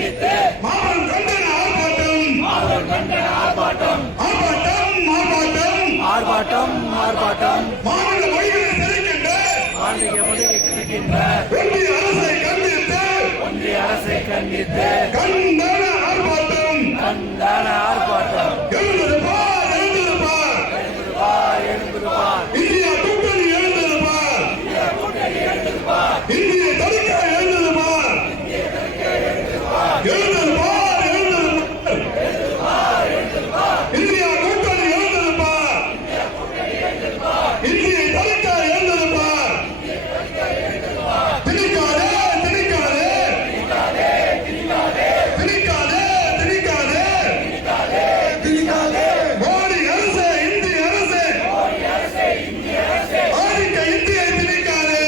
கண்டித்து மாபெரும் கண்டன ஆர்ப்பாட்டம் ஆர்ப்பாட்டம் மாநில மொழிகளை திணிக்கின்ற ஒன்றிய அரசை கண்டித்து கண்டன ஆர்ப்பாட்டம் எழுந்திருப்பார் இந்தியா கூட்டணி எழுந்திருப்பார் இந்திய தடுக்க எழுந்திருப்பார் இந்தியா கூட்டணி எழுந்திருப்பார் இந்தியை தடுக்க எழுந்திருப்பார் திணிக்காதே மோடி அரசு இந்திய அரசு ஆதிக்க இந்தியை திணிக்காதே